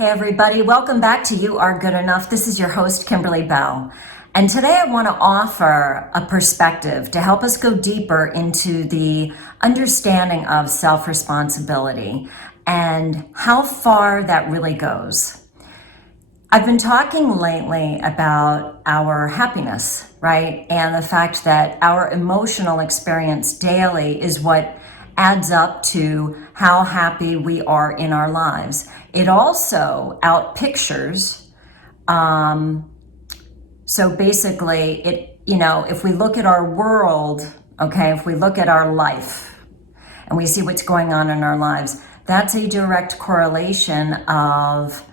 Hey everybody, welcome back to You Are Good Enough. This is your host, Kimberly Bell. And today I want to offer a perspective to help us go deeper into the understanding of self-responsibility and how far that really goes. I've been talking lately about our happiness, right? And the fact that our emotional experience daily is what adds up to how happy we are in our lives. It also outpictures, so basically if we look at our world, okay, if we look at our life and we see what's going on in our lives, that's a direct correlation of,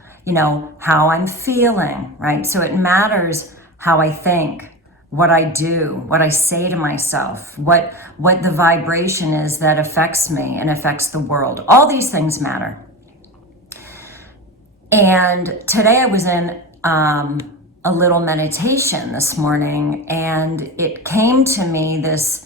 how I'm feeling, right? So it matters how I think, what I do, what I say to myself, what the vibration is that affects me and affects the world. All these things matter. And today I was in a little meditation this morning, and it came to me this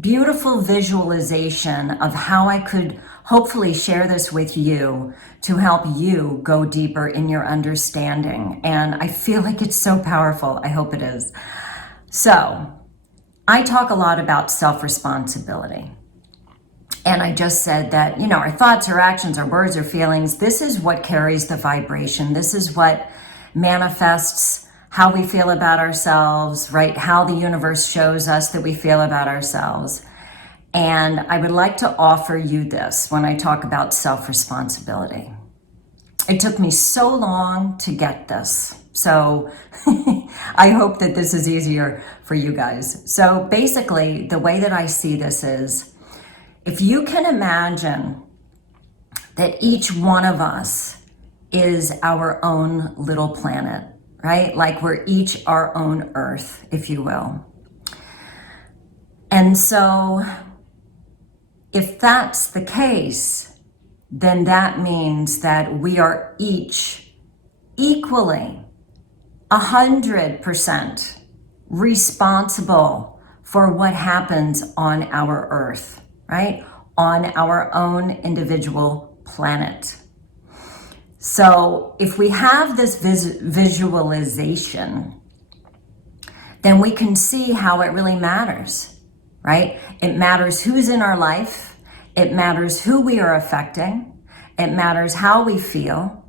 beautiful visualization of how I could hopefully share this with you to help you go deeper in your understanding. And I feel like it's so powerful. I hope it is. So I talk a lot about self-responsibility. And I just said that, our thoughts, our actions, our words, our feelings, this is what carries the vibration. This is what manifests how we feel about ourselves, right? How the universe shows us that we feel about ourselves. And I would like to offer you this when I talk about self-responsibility. It took me so long to get this. So I hope that this is easier for you guys. So basically, the way that I see this is, if you can imagine that each one of us is our own little planet, right? Like we're each our own Earth, if you will. And so if that's the case, then that means that we are each equally 100% responsible for what happens on our Earth, right? On our own individual planet. So if we have this visualization, then we can see how it really matters, right? It matters who's in our life. It matters who we are affecting. It matters how we feel.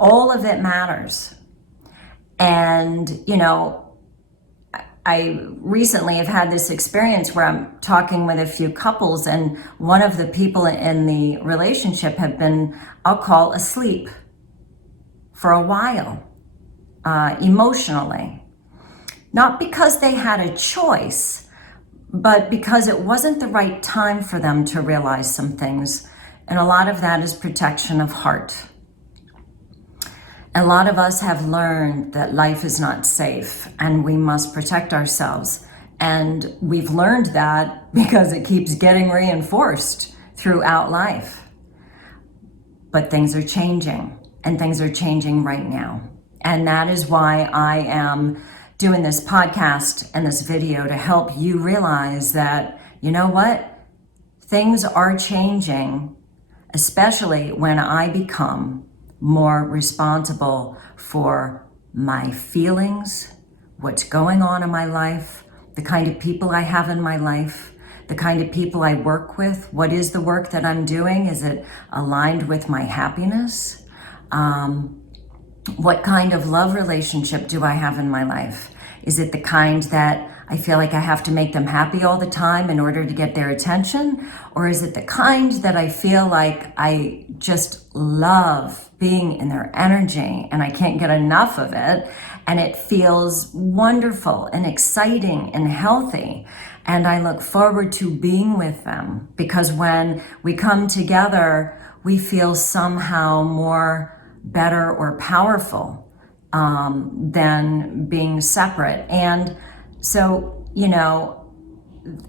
All of it matters. And, I recently have had this experience where I'm talking with a few couples, and one of the people in the relationship have been, I'll call, asleep for a while, emotionally. Not because they had a choice, but because it wasn't the right time for them to realize some things. And a lot of that is protection of heart. A lot of us have learned that life is not safe and we must protect ourselves. And we've learned that because it keeps getting reinforced throughout life. But things are changing, and things are changing right now. And that is why I am doing this podcast and this video, to help you realize that, things are changing, especially when I become more responsible for my feelings, what's going on in my life, the kind of people I have in my life, the kind of people I work with. What is the work that I'm doing? Is it aligned with my happiness? What kind of love relationship do I have in my life? Is it the kind that I feel like I have to make them happy all the time in order to get their attention? Or is it the kind that I feel like I just love being in their energy and I can't get enough of it, and it feels wonderful and exciting and healthy, and I look forward to being with them? Because when we come together, we feel somehow more better or powerful than being separate. And so,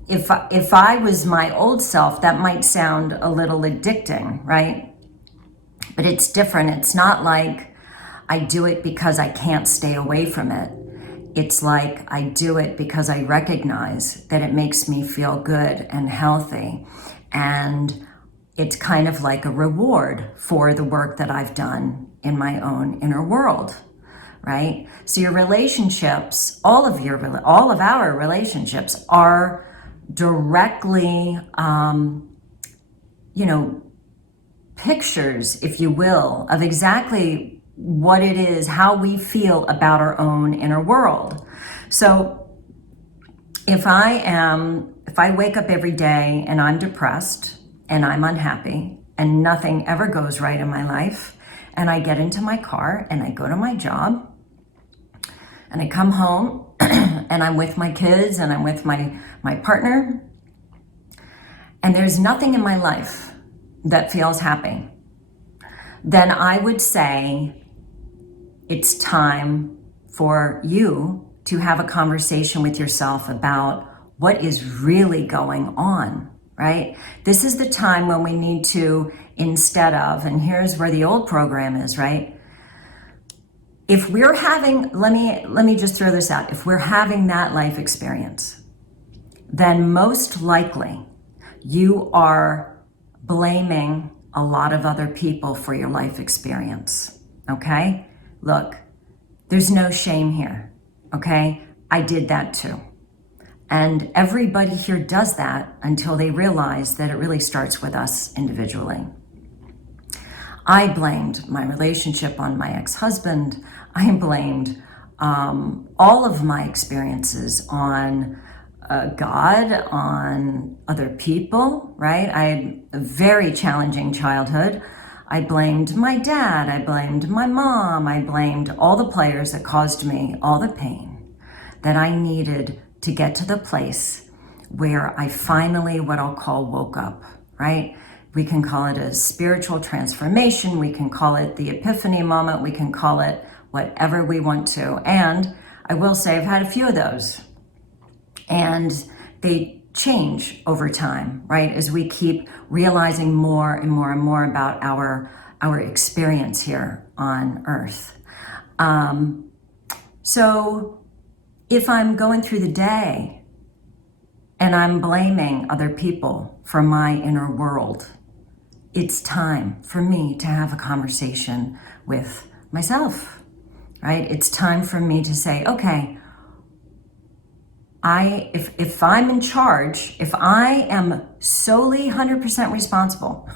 if I was my old self, that might sound a little addicting, right? But it's different. It's not like I do it because I can't stay away from it. It's like I do it because I recognize that it makes me feel good and healthy. And it's kind of like a reward for the work that I've done in my own inner world, right? So your relationships, all of our relationships are directly, pictures, if you will, of exactly what it is, how we feel about our own inner world. So if I wake up every day and I'm depressed and I'm unhappy and nothing ever goes right in my life, and I get into my car and I go to my job and I come home and I'm with my kids and I'm with my partner, and there's nothing in my life that feels happy, then I would say it's time for you to have a conversation with yourself about what is really going on, right? This is the time when we need to, instead of, and here's where the old program is, right? If we're having, let me just throw this out. If we're having that life experience, then most likely you are blaming a lot of other people for your life experience, okay? Look, there's no shame here, okay? I did that too. And everybody here does that until they realize that it really starts with us individually. I blamed my relationship on my ex-husband. I blamed all of my experiences on God, on other people, right? I had a very challenging childhood. I blamed my dad, I blamed my mom, I blamed all the players that caused me all the pain that I needed to get to the place where I finally, what I'll call, woke up, right? We can call it a spiritual transformation, we can call it the epiphany moment, we can call it whatever we want to. And I will say I've had a few of those. And they change over time, right? As we keep realizing more and more and more about our experience here on Earth. So if I'm going through the day and I'm blaming other people for my inner world, it's time for me to have a conversation with myself, right? It's time for me to say, okay, if I'm in charge, if I am solely 100% responsible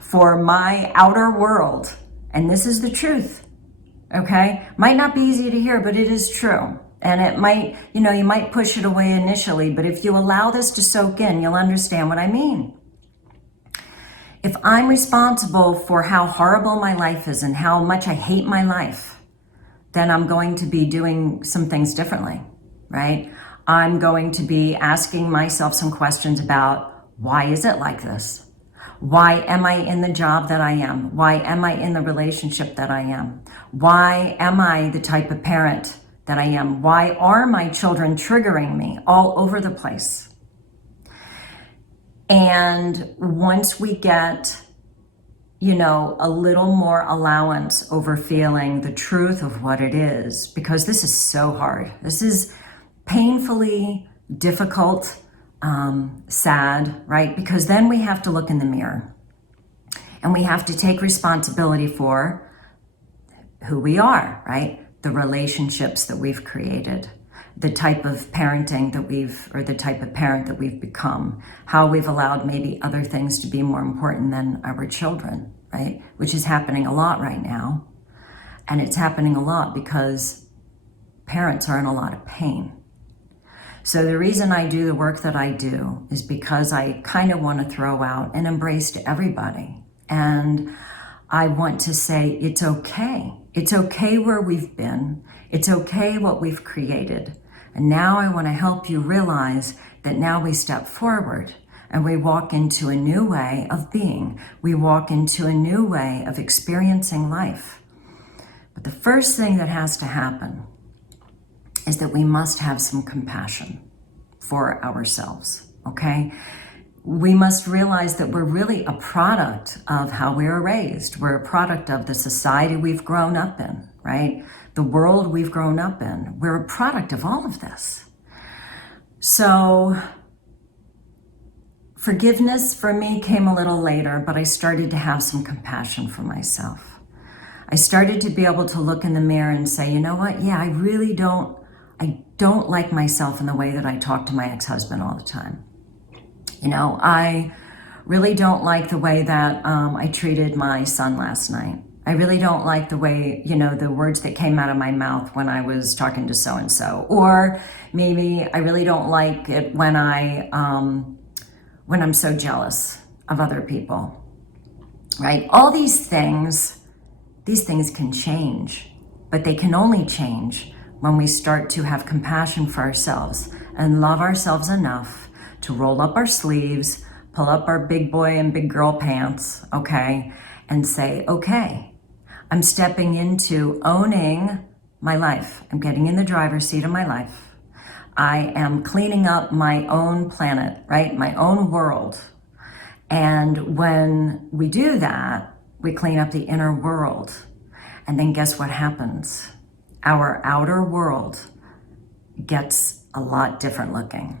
for my outer world, and this is the truth, okay? Might not be easy to hear, but it is true. And it might, you might push it away initially, but if you allow this to soak in, you'll understand what I mean. If I'm responsible for how horrible my life is and how much I hate my life, then I'm going to be doing some things differently, right? I'm going to be asking myself some questions about, why is it like this? Why am I in the job that I am? Why am I in the relationship that I am? Why am I the type of parent that I am? Why are my children triggering me all over the place? And once we get, a little more allowance over feeling the truth of what it is, because this is so hard. This is painfully difficult, sad, right? Because then we have to look in the mirror and we have to take responsibility for who we are, right? The relationships that we've created, the type of parenting or the type of parent that we've become, how we've allowed maybe other things to be more important than our children, right? Which is happening a lot right now. And it's happening a lot because parents are in a lot of pain. So the reason I do the work that I do is because I kind of want to throw out an embrace to everybody. And I want to say, it's okay. It's okay where we've been. It's okay what we've created. And now I want to help you realize that now we step forward and we walk into a new way of being. We walk into a new way of experiencing life. But the first thing that has to happen is that we must have some compassion for ourselves, okay? We must realize that we're really a product of how we were raised. We're a product of the society we've grown up in, right? The world we've grown up in. We're a product of all of this. So Forgiveness for me came a little later, but I started to have some compassion for myself. I started to be able to look in the mirror and say, you know what? Yeah, I don't like myself in the way that I talk to my ex-husband all the time. I really don't like the way that I treated my son last night. I really don't like the way, the words that came out of my mouth when I was talking to so-and-so. Or maybe I really don't like it when I'm so jealous of other people, right? All these things can change, but they can only change when we start to have compassion for ourselves and love ourselves enough to roll up our sleeves, pull up our big boy and big girl pants, okay, and say, okay, I'm stepping into owning my life. I'm getting in the driver's seat of my life. I am cleaning up my own planet, right? My own world. And when we do that, we clean up the inner world. And then guess what happens? Our outer world gets a lot different looking.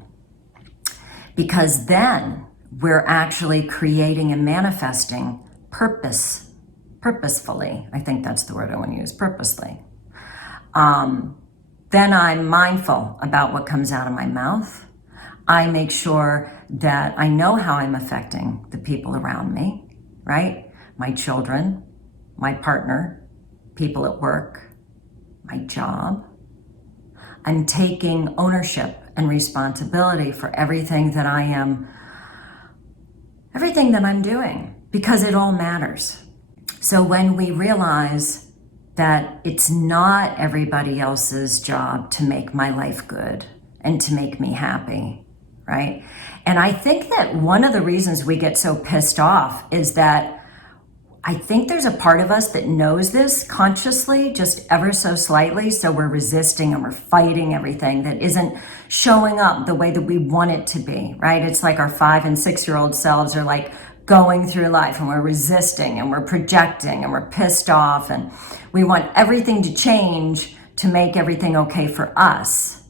Because then we're actually creating and manifesting purposefully. I think that's the word I want to use, purposely. Then I'm mindful about what comes out of my mouth. I make sure that I know how I'm affecting the people around me, right? My children, my partner, people at work, my job. I'm taking ownership and responsibility for everything that I'm doing, because it all matters. So when we realize that it's not everybody else's job to make my life good and to make me happy, right? And I think that one of the reasons we get so pissed off is that I think there's a part of us that knows this consciously, just ever so slightly, so we're resisting and we're fighting everything that isn't showing up the way that we want it to be, right? It's like our 5 and 6-year-old selves are like going through life and we're resisting and we're projecting and we're pissed off and we want everything to change to make everything okay for us.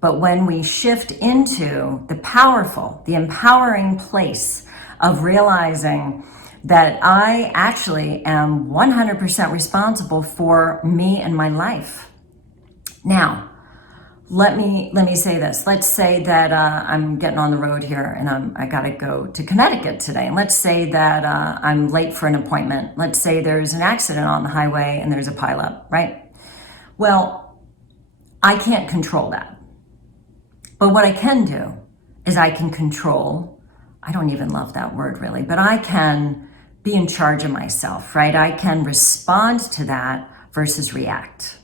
But when we shift into the empowering place of realizing that I actually am 100% responsible for me and my life. Now, let me say this. Let's say that I'm getting on the road here and I gotta go to Connecticut today. And let's say that I'm late for an appointment. Let's say there's an accident on the highway and there's a pileup, right? Well, I can't control that. But what I can do is I can control, I don't even love that word really, but I can be in charge of myself, right? I can respond to that versus react.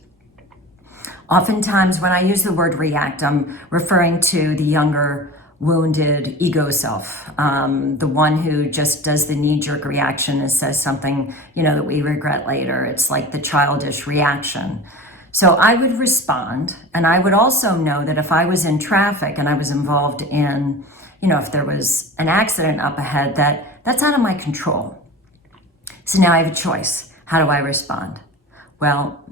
Oftentimes when I use the word react, I'm referring to the younger, wounded ego self, the one who just does the knee-jerk reaction and says something, that we regret later. It's like the childish reaction. So I would respond, and I would also know that if I was in traffic and I was involved in, if there was an accident up ahead, that's out of my control. So now I have a choice. How do I respond? Well,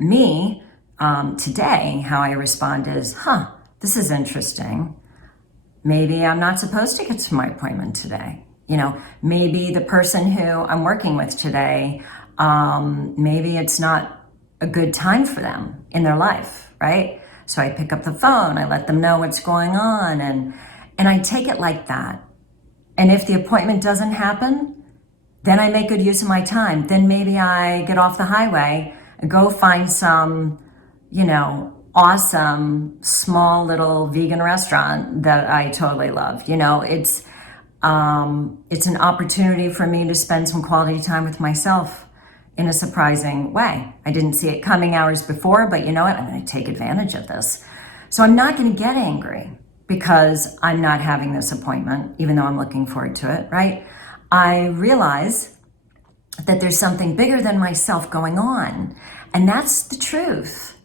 today, how I respond is, this is interesting. Maybe I'm not supposed to get to my appointment today. Maybe the person who I'm working with today, maybe it's not a good time for them in their life, right? So I pick up the phone, I let them know what's going on, and I take it like that. And if the appointment doesn't happen, then I make good use of my time. Then maybe I get off the highway and go find some awesome small little vegan restaurant that I totally love. It's an opportunity for me to spend some quality time with myself in a surprising way. I didn't see it coming hours before, but you know what? I'm going to take advantage of this. So I'm not going to get angry because I'm not having this appointment, even though I'm looking forward to it, right? I realize that there's something bigger than myself going on, and that's the truth.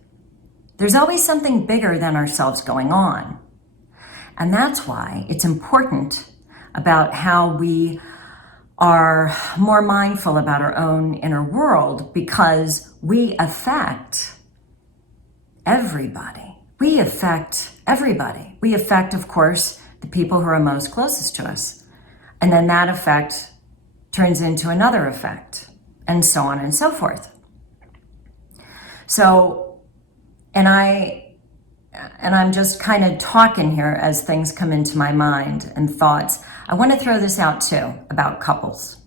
There's always something bigger than ourselves going on. And that's why it's important about how we are more mindful about our own inner world, because we affect everybody. We affect everybody. We affect, of course, the people who are most closest to us. And then that effect turns into another effect, and so on and so forth. So, and I'm just kind of talking here as things come into my mind and thoughts. I want to throw this out too about couples,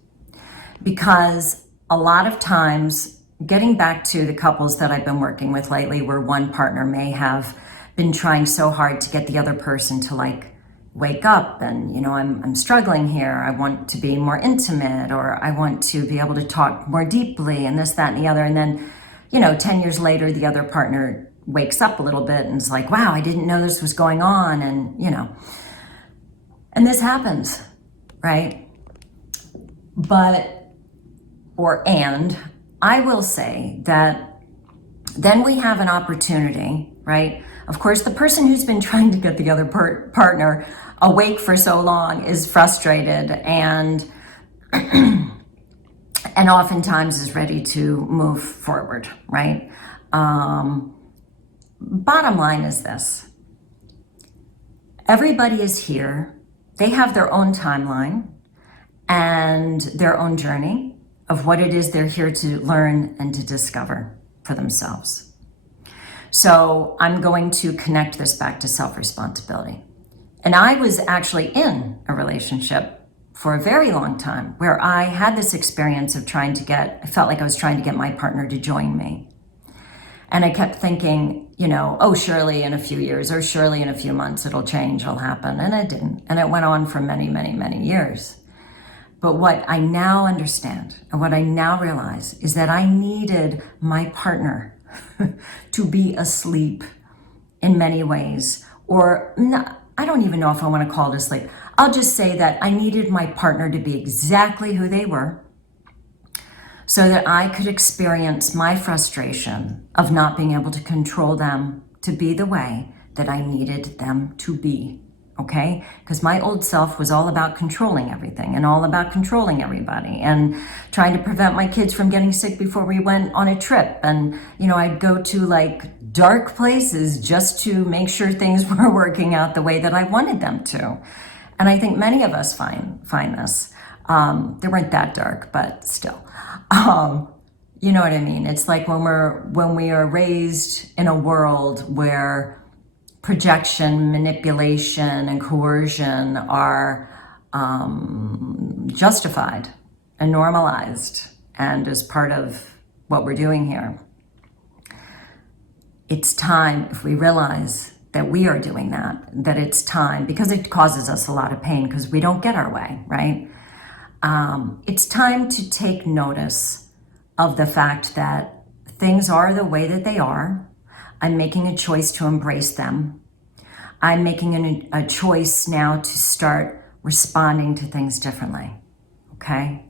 because a lot of times, getting back to the couples that I've been working with lately, where one partner may have been trying so hard to get the other person to like wake up and, I'm struggling here. I want to be more intimate, or I want to be able to talk more deeply, and this, that, and the other. And then, 10 years later, the other partner wakes up a little bit and is like, wow, I didn't know this was going on. And, and this happens, right? And I will say that then we have an opportunity, right? Of course, the person who's been trying to get the other partner awake for so long is frustrated and oftentimes is ready to move forward, right? Bottom line is this. Everybody is here. They have their own timeline and their own journey of what it is they're here to learn and to discover for themselves. So I'm going to connect this back to self-responsibility. And I was actually in a relationship for a very long time where I had this experience of I felt like I was trying to get my partner to join me. And I kept thinking, oh, surely in a few years or surely in a few months it'll change, it'll happen. And it didn't. And it went on for many, many, many years. But what I now understand and what I now realize is that I needed my partner to be asleep in many ways. Or I don't even know if I want to call it asleep. I'll just say that I needed my partner to be exactly who they were so that I could experience my frustration of not being able to control them to be the way that I needed them to be. Okay? Because my old self was all about controlling everything and all about controlling everybody and trying to prevent my kids from getting sick before we went on a trip. And, I'd go to like dark places just to make sure things were working out the way that I wanted them to. And I think many of us find this. They weren't that dark, but still. You know what I mean? It's like when we are raised in a world where projection, manipulation, and coercion are justified and normalized and as part of what we're doing here. It's time, if we realize that we are doing that it's time, because it causes us a lot of pain because we don't get our way, right? It's time to take notice of the fact that things are the way that they are. I'm making a choice to embrace them. I'm making a choice now to start responding to things differently, okay?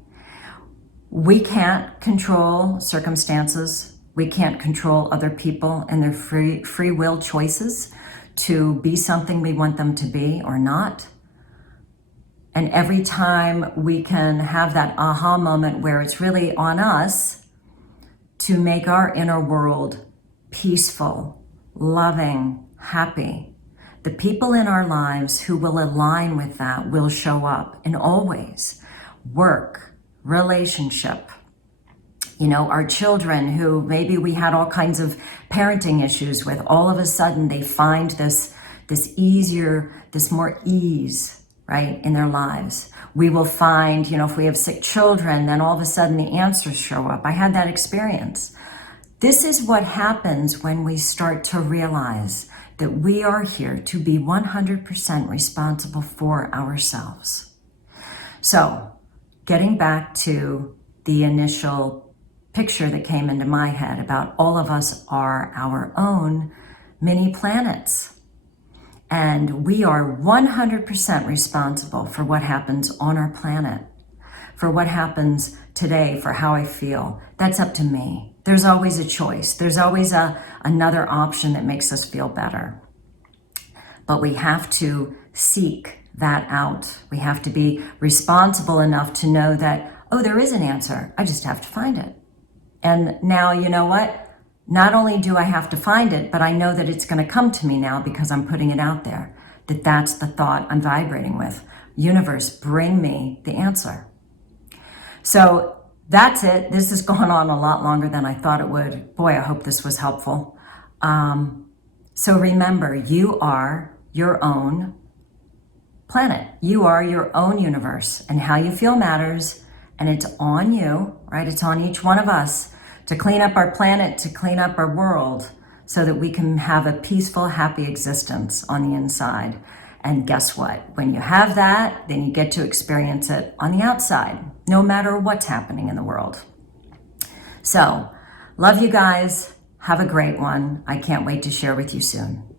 We can't control circumstances. We can't control other people and their free will choices to be something we want them to be or not. And every time we can have that aha moment where it's really on us to make our inner world peaceful, loving, happy, the people in our lives who will align with that will show up in all ways. Work, relationship, our children who maybe we had all kinds of parenting issues with, all of a sudden they find this more ease, right, in their lives. We will find, if we have sick children, then all of a sudden the answers show up. I had that experience. This is what happens when we start to realize that we are here to be 100% responsible for ourselves. So, getting back to the initial picture that came into my head about all of us are our own mini planets. And we are 100% responsible for what happens on our planet, for what happens today, for how I feel. That's up to me. There's always a choice. There's always another option that makes us feel better. But we have to seek that out. We have to be responsible enough to know that, there is an answer. I just have to find it. And now, you know what? Not only do I have to find it, but I know that it's going to come to me now because I'm putting it out there, that's the thought I'm vibrating with. universe, bring me the answer. So that's it. This has gone on a lot longer than I thought it would. Boy, I hope this was helpful. So remember, you are your own planet. You are your own universe, and how you feel matters. And it's on you, right? It's on each one of us to clean up our planet, to clean up our world, so that we can have a peaceful, happy existence on the inside. And guess what? When you have that, then you get to experience it on the outside, no matter what's happening in the world. So, love you guys. Have a great one. I can't wait to share with you soon.